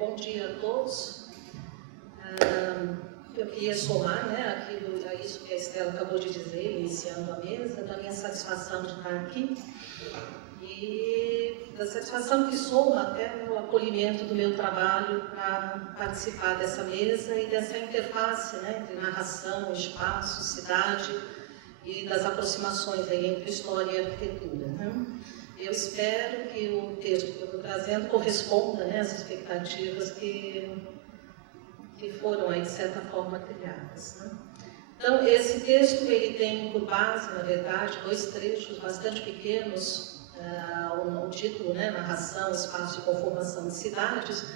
Bom dia a todos. Eu queria somar, né, a isso que a Estela acabou de dizer, iniciando a mesa, da minha satisfação de estar aqui e da satisfação que soma até o acolhimento do meu trabalho para participar dessa mesa e dessa interface, né, entre narração, espaço, cidade e das aproximações aí entre história e arquitetura. Né? Eu espero que o texto que eu estou trazendo corresponda, né, às expectativas que foram, aí, de certa forma, criadas. Né? Então, esse texto ele tem por base, na verdade, dois trechos bastante pequenos, o título, né, Narração, Espaço e Conformação de Cidades,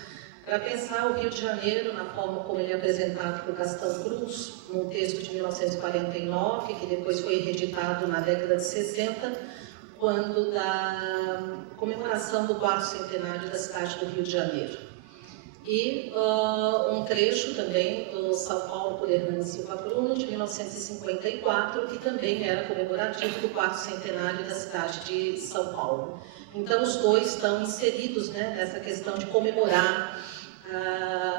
para pensar o Rio de Janeiro na forma como ele é apresentado por Gastão Cruz, num texto de 1949, que depois foi reeditado na década de 60, quando da comemoração do 4º centenário da cidade do Rio de Janeiro. E um trecho também do São Paulo por Hernani Silva Bruno, de 1954, que também era comemorativo do 4º centenário da cidade de São Paulo. Então, os dois estão inseridos, né, nessa questão de comemorar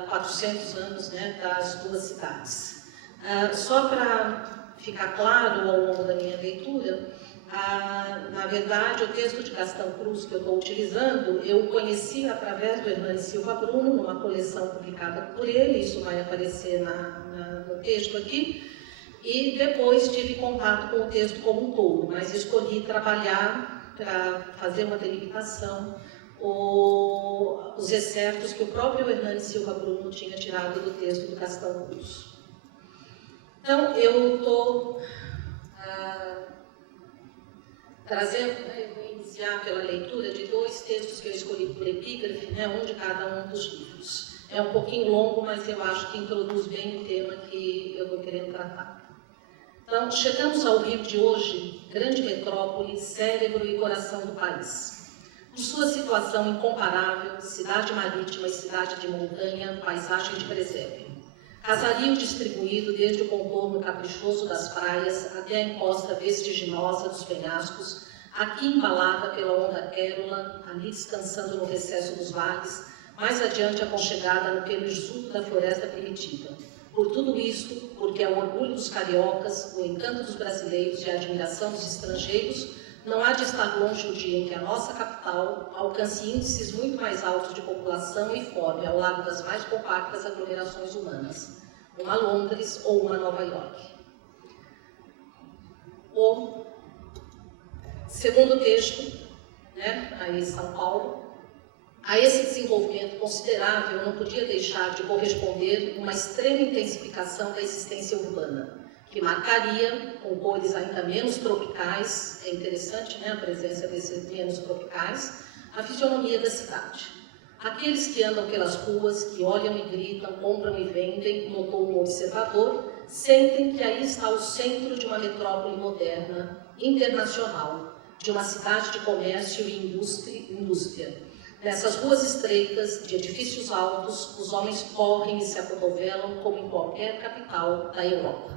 400 anos, né, das duas cidades. Só para ficar claro ao longo da minha leitura, na verdade, o texto de Gastão Cruz que eu estou utilizando, eu conheci através do Hernani Silva Bruno, numa coleção publicada por ele, isso vai aparecer no texto aqui, e depois tive contato com o texto como um todo, mas escolhi trabalhar para fazer uma delimitação os excertos que o próprio Hernani Silva Bruno tinha tirado do texto do Gastão Cruz. Então, eu estou trazendo, né, eu vou iniciar pela leitura de dois textos que eu escolhi por epígrafe, né, um de cada um dos livros. É um pouquinho longo, mas eu acho que introduz bem o tema que eu estou querendo tratar. Então, chegamos ao Rio de hoje, grande metrópole, cérebro e coração do país. Por sua situação incomparável, cidade marítima e cidade de montanha, paisagem de presépio. Casario distribuído desde o contorno caprichoso das praias até a encosta vertiginosa dos penhascos, aqui embalada pela onda quérula, ali descansando no recesso dos vales, mais adiante aconchegada no pelo enxuto da floresta primitiva. Por tudo isto, porque é o orgulho dos cariocas, o encanto dos brasileiros e a admiração dos estrangeiros, não há de estar longe o dia em que a nossa capital alcance índices muito mais altos de população e forme ao lado das mais compactas aglomerações humanas, uma Londres ou uma Nova York. O segundo texto, né, aí São Paulo, a esse desenvolvimento considerável não podia deixar de corresponder uma extrema intensificação da existência urbana, que marcaria, com cores ainda menos tropicais, é interessante, né, a presença desses menos tropicais, a fisionomia da cidade. Aqueles que andam pelas ruas, que olham e gritam, compram e vendem, notou um observador, sentem que aí está o centro de uma metrópole moderna, internacional, de uma cidade de comércio e indústria. Nessas ruas estreitas, de edifícios altos, os homens correm e se acotovelam como em qualquer capital da Europa.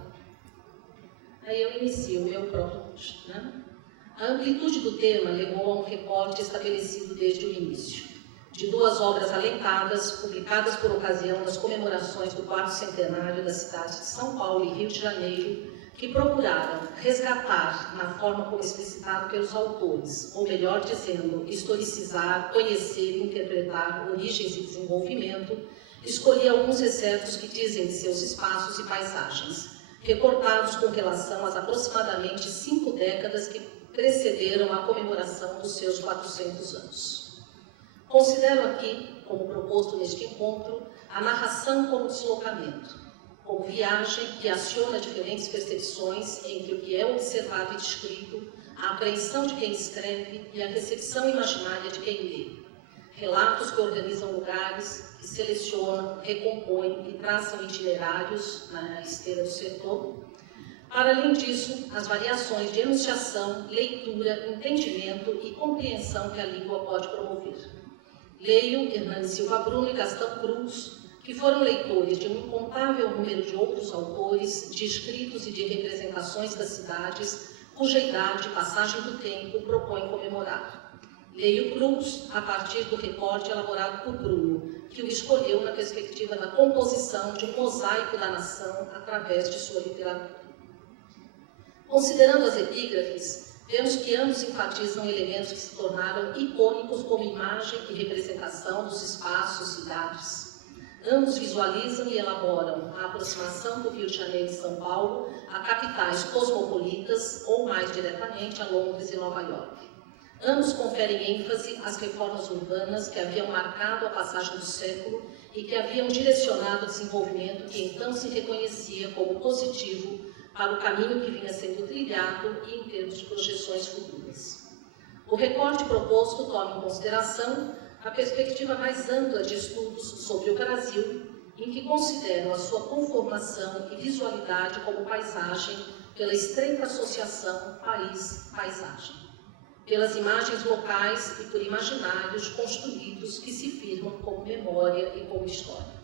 Aí eu inicio o meu próprio texto. Né? A amplitude do tema levou a um recorte estabelecido desde o início, de duas obras alentadas, publicadas por ocasião das comemorações do 4º centenário das cidades de São Paulo e Rio de Janeiro, que procuraram resgatar, na forma como explicitado pelos autores, ou melhor dizendo, historicizar, conhecer e interpretar origens e desenvolvimento, escolhi alguns excertos que dizem de seus espaços e paisagens, recortados com relação às aproximadamente 5 décadas que precederam a comemoração dos seus 400 anos. Considero aqui, como proposto neste encontro, a narração como deslocamento, como viagem que aciona diferentes percepções entre o que é observado e descrito, a apreensão de quem escreve e a recepção imaginária de quem lê. Relatos que organizam lugares, que selecionam, recompõem e traçam itinerários na esteira do setor. Para além disso, as variações de enunciação, leitura, entendimento e compreensão que a língua pode promover. Leio Hernani Silva Bruno e Gastão Cruz, que foram leitores de um incontável número de outros autores, de escritos e de representações das cidades, cuja idade e passagem do tempo propõem comemorar. Leio Cruz a partir do recorte elaborado por Bruno, que o escolheu na perspectiva da composição de um mosaico da nação através de sua literatura. Considerando as epígrafes, vemos que ambos enfatizam elementos que se tornaram icônicos como imagem e representação dos espaços, cidades. Ambos visualizam e elaboram a aproximação do Rio de Janeiro e São Paulo a capitais cosmopolitas ou, mais diretamente, a Londres e Nova York. Ambos conferem ênfase às reformas urbanas que haviam marcado a passagem do século e que haviam direcionado o desenvolvimento que então se reconhecia como positivo para o caminho que vinha sendo trilhado e em termos de projeções futuras. O recorte proposto toma em consideração a perspectiva mais ampla de estudos sobre o Brasil, em que consideram a sua conformação e visualidade como paisagem pela estreita associação país-paisagem, pelas imagens locais e por imaginários construídos que se firmam como memória e como história.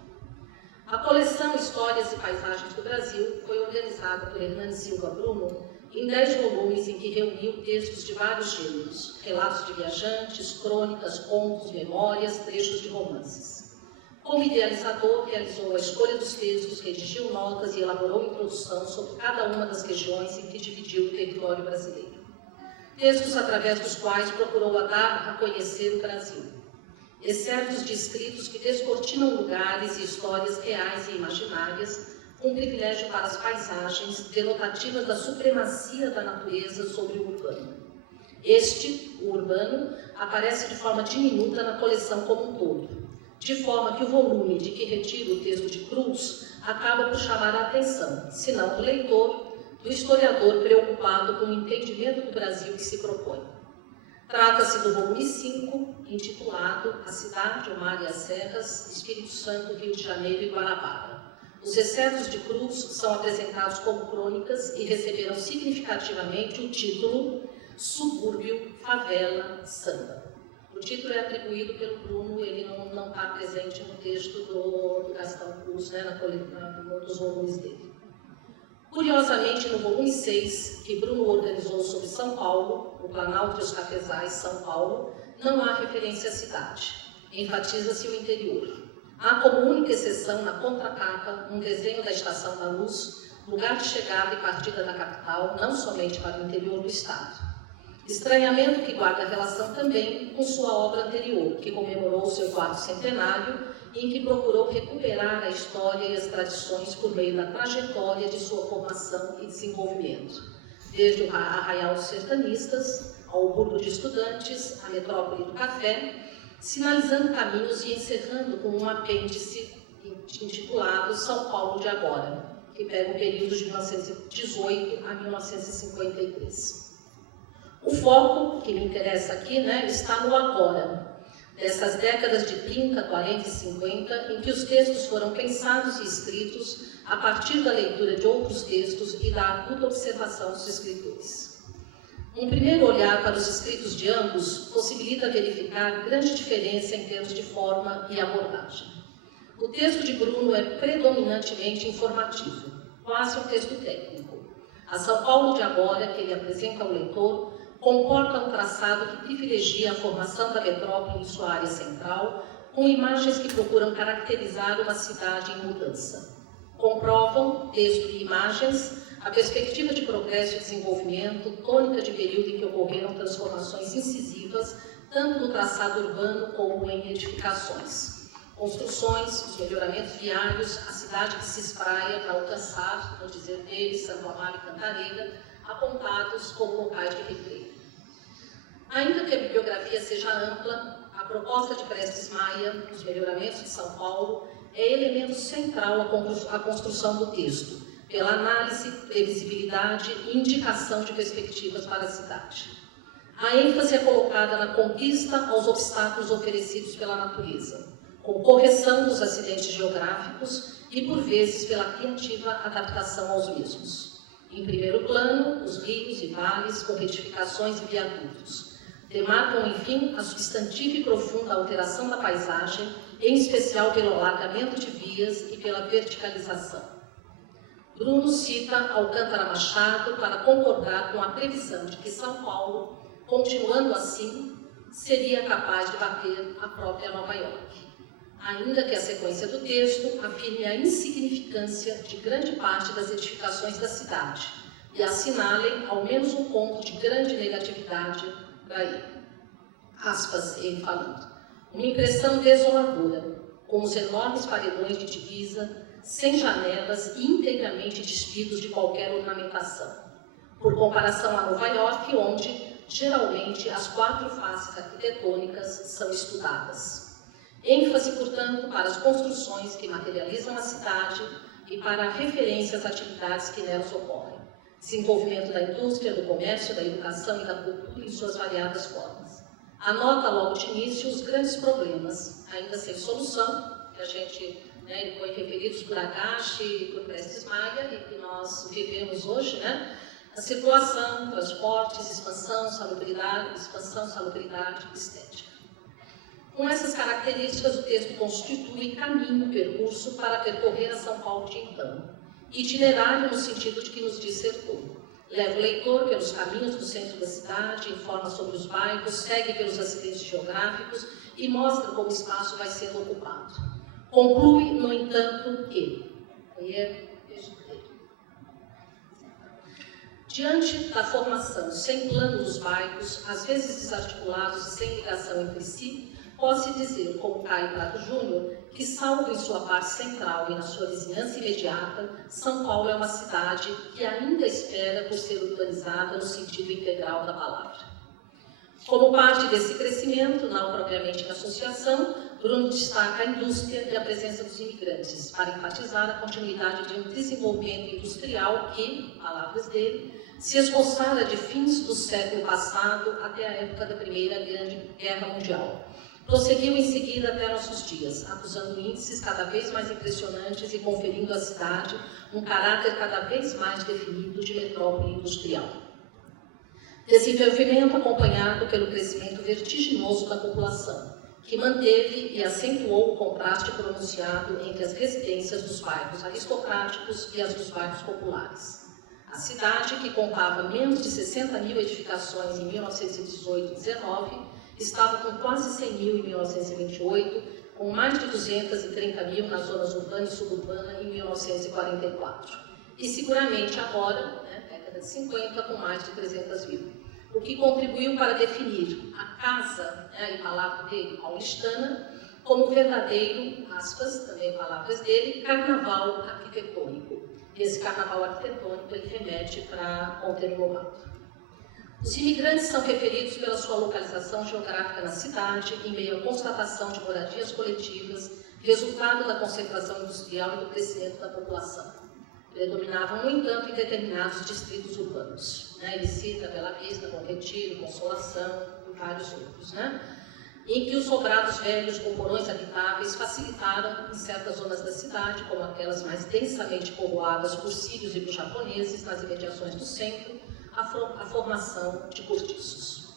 A coleção Histórias e Paisagens do Brasil foi organizada por Hernani Silva Bruno em 10 volumes em que reuniu textos de vários gêneros, relatos de viajantes, crônicas, contos, memórias, trechos de romances. Como idealizador, realizou a escolha dos textos, redigiu notas e elaborou introdução sobre cada uma das regiões em que dividiu o território brasileiro. Textos através dos quais procurou dar a conhecer o Brasil. Excertos de escritos que descortinam lugares e histórias reais e imaginárias, com privilégio para as paisagens, denotativas da supremacia da natureza sobre o urbano. O urbano, aparece de forma diminuta na coleção como um todo, de forma que o volume de que retiro o texto de Cruz acaba por chamar a atenção, se não do leitor, do historiador preocupado com o entendimento do Brasil que se propõe. Trata-se do volume 5, intitulado A Cidade, o Mar e as Serras, Espírito Santo, Rio de Janeiro e Guanabara. Os excertos de Cruz são apresentados como crônicas e receberam significativamente o título Subúrbio, Favela, Samba. O título é atribuído pelo Bruno, ele não está presente no texto do Gastão Cruz, né, nos volumes dele. Curiosamente, no volume 6, que Bruno organizou sobre São Paulo, o Planalto e os Cafezais, São Paulo, não há referência à cidade. Enfatiza-se o interior. Há como única exceção, na contracapa, um desenho da Estação da Luz, lugar de chegada e partida da capital, não somente para o interior do estado. Estranhamento que guarda relação também com sua obra anterior, que comemorou seu 4º centenário, em que procurou recuperar a história e as tradições por meio da trajetória de sua formação e desenvolvimento, desde o Arraial dos Sertanistas, ao Burgo de Estudantes, a metrópole do café, sinalizando caminhos e encerrando com um apêndice intitulado São Paulo de Agora, que pega o período de 1918 a 1953. O foco, que me interessa aqui, está no agora, dessas décadas de 30, 40 e 50, em que os textos foram pensados e escritos a partir da leitura de outros textos e da aguda observação dos escritores. Um primeiro olhar para os escritos de ambos possibilita verificar grande diferença em termos de forma e abordagem. O texto de Bruno é predominantemente informativo, quase um texto técnico. A São Paulo de agora, que ele apresenta ao leitor, comporta um traçado que privilegia a formação da metrópole em sua área central, com imagens que procuram caracterizar uma cidade em mudança. Comprovam, texto e imagens, a perspectiva de progresso e desenvolvimento, tônica de período em que ocorreram transformações incisivas, tanto no traçado urbano como em edificações. Construções, os melhoramentos viários, a cidade que se espraia para alcançar, no dizer dele, Santo Amaro e Cantareira, apontados como locais de recreio. Ainda que a bibliografia seja ampla, a proposta de Prestes Maia, os melhoramentos de São Paulo, é elemento central à construção do texto, pela análise, previsibilidade e indicação de perspectivas para a cidade. A ênfase é colocada na conquista aos obstáculos oferecidos pela natureza, com correção dos acidentes geográficos e, por vezes, pela criativa adaptação aos mesmos. Em primeiro plano, os rios e vales com retificações e viadutos. Demarcam, enfim, a substantiva e profunda alteração da paisagem, em especial pelo alargamento de vias e pela verticalização. Bruno cita Alcântara Machado para concordar com a previsão de que São Paulo, continuando assim, seria capaz de bater a própria Nova York, ainda que a sequência do texto afirme a insignificância de grande parte das edificações da cidade e assinalem ao menos um ponto de grande negatividade para ele. Aspas, ele falando. Uma impressão desoladora, com os enormes paredões de divisa, sem janelas e integramente despidos de qualquer ornamentação, por comparação a Nova York, onde, geralmente, as 4 faces arquitetônicas são estudadas. ênfase, portanto, para as construções que materializam a cidade e para a referência às atividades que nelas ocorrem. Desenvolvimento da indústria, do comércio, da educação e da cultura em suas variadas formas. Anota logo de início os grandes problemas, ainda sem solução, que a gente foi referidos por Agache e por Prestes Maia, e que nós vivemos hoje, a circulação, transportes, expansão, salubridade, estética. Com essas características, o texto constitui caminho, percurso para percorrer a São Paulo de então. Itinerário no sentido de que nos diz cercou. Leva o leitor pelos caminhos do centro da cidade, informa sobre os bairros, segue pelos acidentes geográficos e mostra como o espaço vai sendo ocupado. Conclui, no entanto, que... Diante da formação sem plano dos bairros, às vezes desarticulados e sem ligação entre si, pode-se dizer, como Caio Prado Júnior, que, salvo em sua parte central e na sua vizinhança imediata, São Paulo é uma cidade que ainda espera por ser urbanizada no sentido integral da palavra. Como parte desse crescimento, não propriamente na associação, Bruno destaca a indústria e a presença dos imigrantes, para enfatizar a continuidade de um desenvolvimento industrial que, palavras dele, se esboçara de fins do século passado até a época da Primeira Grande Guerra Mundial. Prosseguiu em seguida até nossos dias, acusando índices cada vez mais impressionantes e conferindo à cidade um caráter cada vez mais definido de metrópole industrial. Desenvolvimento acompanhado pelo crescimento vertiginoso da população, que manteve e acentuou o contraste pronunciado entre as residências dos bairros aristocráticos e as dos bairros populares. A cidade, que contava menos de 60 mil edificações em 1918-19, estava com quase 100 mil em 1928, com mais de 230 mil nas zonas urbana e suburbana em 1944. E seguramente agora, década de 50, com mais de 300 mil. O que contribuiu para definir a casa, e palavra dele, paulistana, como verdadeiro, aspas, também palavras dele, carnaval arquitetônico. Esse carnaval arquitetônico ele remete para Monteiro Lobato. Os imigrantes são referidos pela sua localização geográfica na cidade, em meio à constatação de moradias coletivas, resultado da concentração industrial e do crescimento da população. Predominavam, no entanto, em determinados distritos urbanos. Ele cita Bela Vista, Bom Retiro, Consolação e vários outros, em que os sobrados velhos com porões habitáveis facilitaram, em certas zonas da cidade, como aquelas mais densamente povoadas por sírios e por japoneses, nas imediações do centro, a formação de cortiços.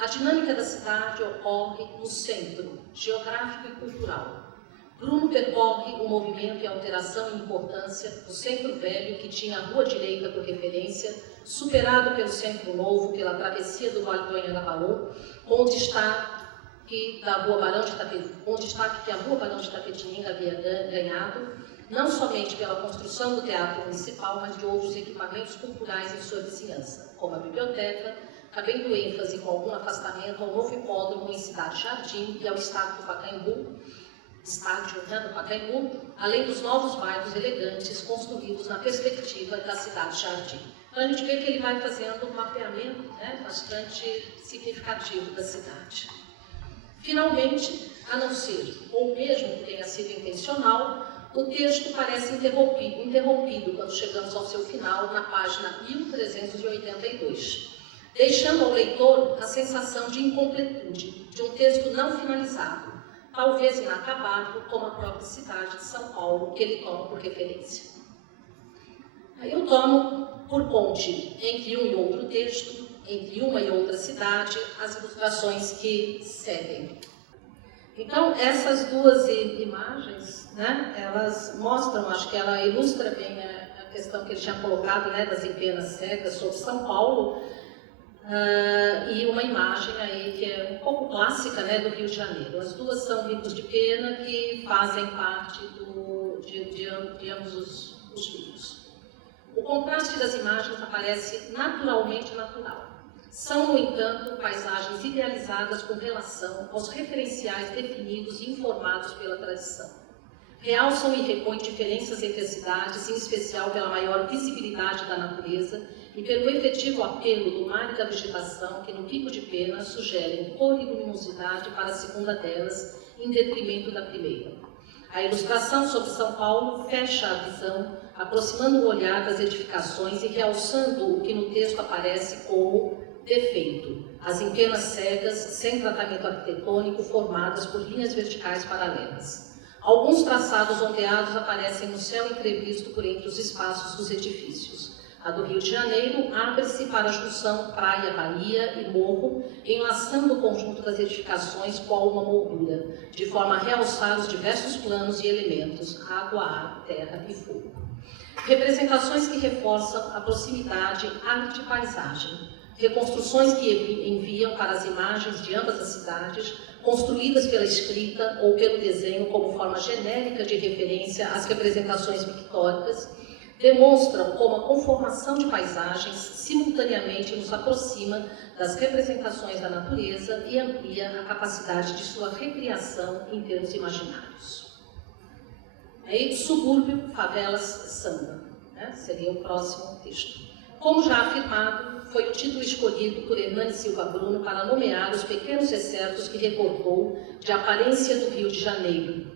A dinâmica da cidade ocorre no centro, geográfico e cultural. Bruno percorre o movimento e a alteração e importância do centro velho, que tinha a rua direita por referência, superado pelo centro novo, pela travessia do Vale do Anhangabaú, com o destaque da Rua Barão de Itapetininga, com o destaque que a Rua Barão de Itapetininga havia ganhado, não somente pela construção do Teatro Municipal, mas de outros equipamentos culturais em sua vizinhança, como a biblioteca, cabendo ênfase com algum afastamento ao novo hipódromo em Cidade Jardim e ao estádio do Pacaembu, além dos novos bairros elegantes construídos na perspectiva da Cidade Jardim. Então a gente vê que ele vai fazendo um mapeamento bastante significativo da cidade. Finalmente, a não ser, ou mesmo que tenha sido intencional, o texto parece interrompido quando chegamos ao seu final, na página 1382, deixando ao leitor a sensação de incompletude, de um texto não finalizado, talvez inacabado, como a própria cidade de São Paulo, que ele toma por referência. Aí eu tomo por ponte entre um e outro texto, entre uma e outra cidade, as ilustrações que seguem. Então, essas duas imagens, elas mostram, acho que ela ilustra bem a questão que ele tinha colocado, das empenas cegas sobre São Paulo. e uma imagem aí que é um pouco clássica, né, do Rio de Janeiro. As duas são Ricos de Pena, que fazem parte de ambos os rios. O contraste das imagens aparece naturalmente natural. São, no entanto, paisagens idealizadas com relação aos referenciais definidos e informados pela tradição. Realçam e repõem diferenças entre as cidades, em especial pela maior visibilidade da natureza e pelo efetivo apelo do mar e da vegetação que, no Pico de Pena, sugerem cor e luminosidade para a segunda delas, em detrimento da primeira. A ilustração sobre São Paulo fecha a visão, aproximando o olhar das edificações e realçando o que no texto aparece como defeito, as empenas cegas, sem tratamento arquitetônico, formadas por linhas verticais paralelas. Alguns traçados ondeados aparecem no céu entrevisto por entre os espaços dos edifícios. A do Rio de Janeiro abre-se para a junção praia, Bahia e morro, enlaçando o conjunto das edificações qual uma moldura, de forma a realçar os diversos planos e elementos, água, ar, terra e fogo. Representações que reforçam a proximidade arte-paisagem, reconstruções que enviam para as imagens de ambas as cidades, construídas pela escrita ou pelo desenho como forma genérica de referência às representações pictóricas, demonstram como a conformação de paisagens simultaneamente nos aproxima das representações da natureza e amplia a capacidade de sua recriação em termos imaginários. Aí, subúrbio, favelas, samba, né? Seria o próximo texto. Como já afirmado, foi o título escolhido por Hernani Silva Bruno para nomear os pequenos excertos que recortou de Aparência do Rio de Janeiro.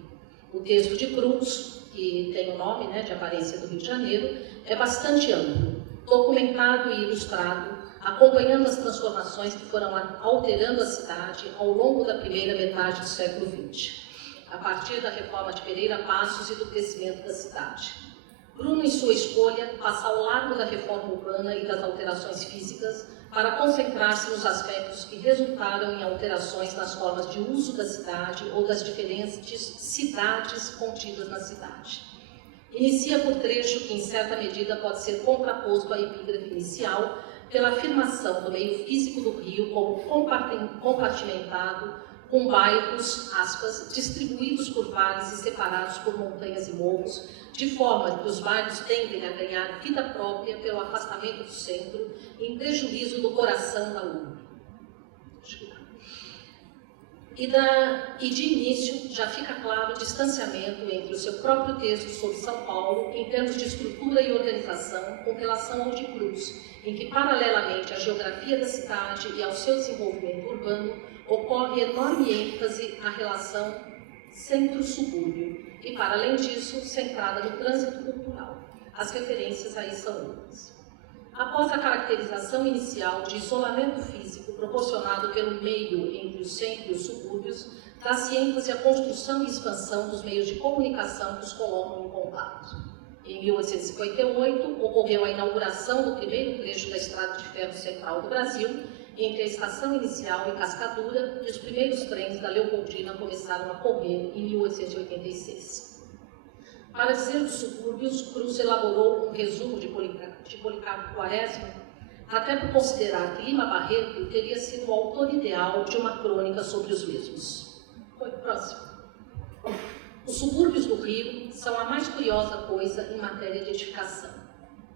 O texto de Cruz, que tem o nome, né, de Aparência do Rio de Janeiro, é bastante amplo, documentado e ilustrado, acompanhando as transformações que foram alterando a cidade ao longo da primeira metade do século XX, a partir da reforma de Pereira Passos e do crescimento da cidade. Bruno, em sua escolha, passa ao largo da reforma urbana e das alterações físicas para concentrar-se nos aspectos que resultaram em alterações nas formas de uso da cidade ou das diferentes cidades contidas na cidade. Inicia por trecho que, em certa medida, pode ser contraposto à epígrafe inicial pela afirmação do meio físico do Rio como compartimentado, com bairros, aspas, distribuídos por vales e separados por montanhas e morros, de forma que os bairros tendem a ganhar vida própria pelo afastamento do centro, em prejuízo do coração da urbe. E de início já fica claro o distanciamento entre o seu próprio texto sobre São Paulo, em termos de estrutura e organização, com relação ao de Cruz, em que, paralelamente à geografia da cidade e ao seu desenvolvimento urbano, ocorre enorme ênfase à relação centro-subúrbio e, para além disso, centrada no trânsito cultural. As referências aí são outras. Após a caracterização inicial de isolamento físico proporcionado pelo meio entre o centro e os subúrbios, dá-se ênfase à construção e expansão dos meios de comunicação que os colocam em contato. Em 1858, ocorreu a inauguração do primeiro trecho da Estrada de Ferro Central do Brasil, entre a estação inicial e Cascadura, e os primeiros trens da Leopoldina começaram a correr em 1886. Para dizer dos subúrbios, Cruz elaborou um resumo de Policarpo Quaresma, até por considerar que Lima Barreto teria sido o autor ideal de uma crônica sobre os mesmos. Próximo. Os subúrbios do Rio são a mais curiosa coisa em matéria de edificação.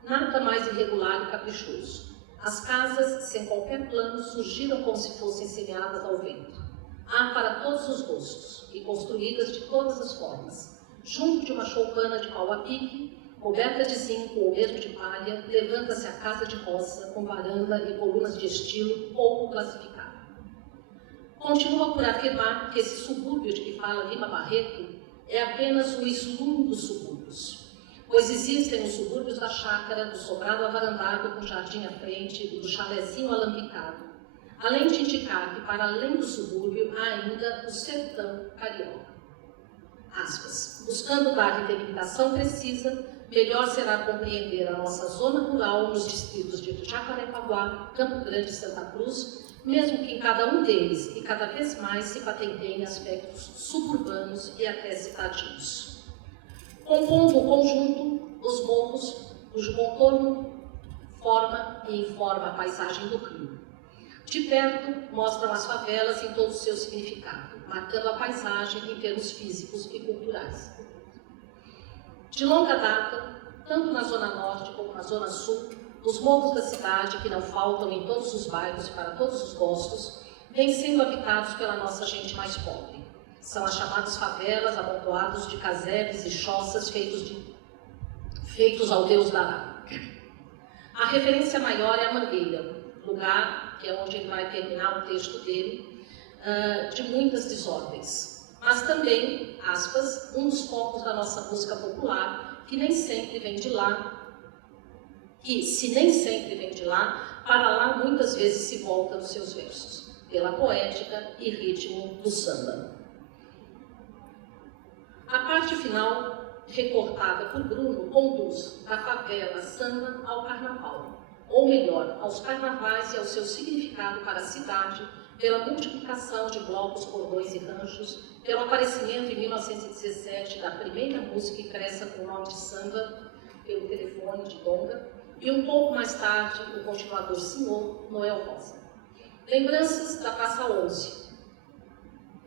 Nada mais irregular e caprichoso. As casas, sem qualquer plano, surgiram como se fossem semeadas ao vento. Há para todos os gostos, e construídas de todas as formas. Junto de uma choupana de pau a pique, coberta de zinco ou mesmo de palha, levanta-se a casa de roça, com varanda e colunas de estilo pouco classificado. Continua por afirmar que esse subúrbio de que fala Lima Barreto é apenas o eslum dos subúrbios, pois existem os subúrbios da chácara, do sobrado avarandado com jardim à frente e do chalezinho alambicado, além de indicar que, para além do subúrbio, há ainda o sertão carioca. Aspas. Buscando dar delimitação precisa, melhor será compreender a nossa zona rural nos distritos de Jacarepaguá, Campo Grande e Santa Cruz, mesmo que em cada um deles e cada vez mais se patenteiem aspectos suburbanos e até citadinos. Compondo o conjunto, os morros, cujo contorno forma e informa a paisagem do Rio. De perto, mostram as favelas em todo o seu significado, marcando a paisagem em termos físicos e culturais. De longa data, tanto na Zona Norte como na Zona Sul, os morros da cidade, que não faltam em todos os bairros e para todos os gostos, vêm sendo habitados pela nossa gente mais pobre. São as chamadas favelas, amontoados de casebres e choças feitos ao Deus dará. A referência maior é a Mangueira, lugar, que é onde ele vai terminar o texto dele, de muitas desordens. Mas também, aspas, um dos focos da nossa música popular, que nem sempre vem de lá, que, se nem sempre vem de lá, para lá muitas vezes se volta nos seus versos, pela poética e ritmo do samba. A parte final, recortada por Bruno, conduz da favela samba ao carnaval, ou melhor, aos carnavais e ao seu significado para a cidade, pela multiplicação de blocos, cordões e ranchos, pelo aparecimento em 1917 da primeira música impressa com o nome de samba, pelo telefone de Donga, e um pouco mais tarde, o continuador senhor Noel Rosa. Lembranças da Praça 11,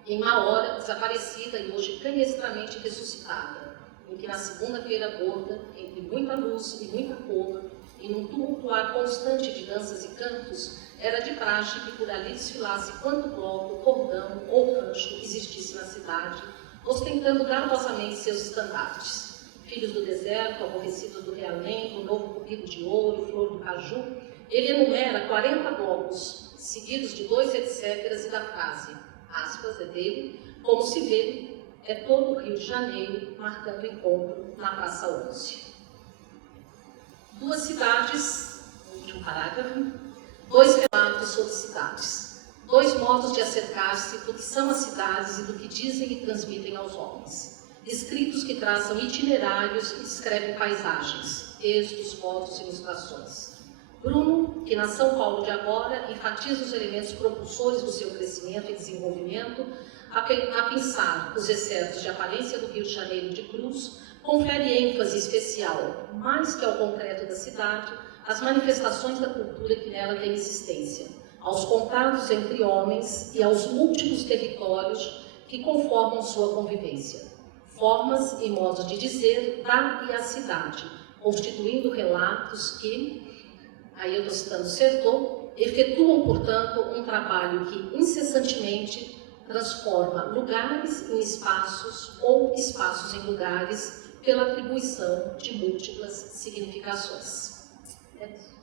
em uma hora desaparecida e hoje canestramente ressuscitada, em que na segunda-feira gorda, entre muita luz e muita cor, e num tumultuar constante de danças e cantos, era de praxe que por ali desfilasse quanto bloco, cordão ou rancho existisse na cidade, ostentando garbosamente seus estandartes. Filhos do deserto, aborrecidos do realengo, novo cupido de ouro, flor do caju, ele enumera 40 blocos, seguidos de 2 etcéteras e da frase, aspas, é dele, como se vê, é todo o Rio de Janeiro marcando encontro na Praça 11. Duas cidades, no último parágrafo, 2 relatos sobre cidades, 2 modos de acercar-se do que são as cidades e do que dizem e transmitem aos homens. Escritos que traçam itinerários e descrevem paisagens, textos, fotos e ilustrações. Bruno, que na São Paulo de agora enfatiza os elementos propulsores do seu crescimento e desenvolvimento, a pensar os excessos de aparência do Rio de Janeiro de cruz, confere ênfase especial, mais que ao concreto da cidade, às manifestações da cultura que nela tem existência, aos contatos entre homens e aos múltiplos territórios que conformam sua convivência. Formas e modos de dizer da e a cidade, constituindo relatos que, aí eu estou citando Sertor, efetuam, portanto, um trabalho que incessantemente transforma lugares em espaços ou espaços em lugares pela atribuição de múltiplas significações. É isso.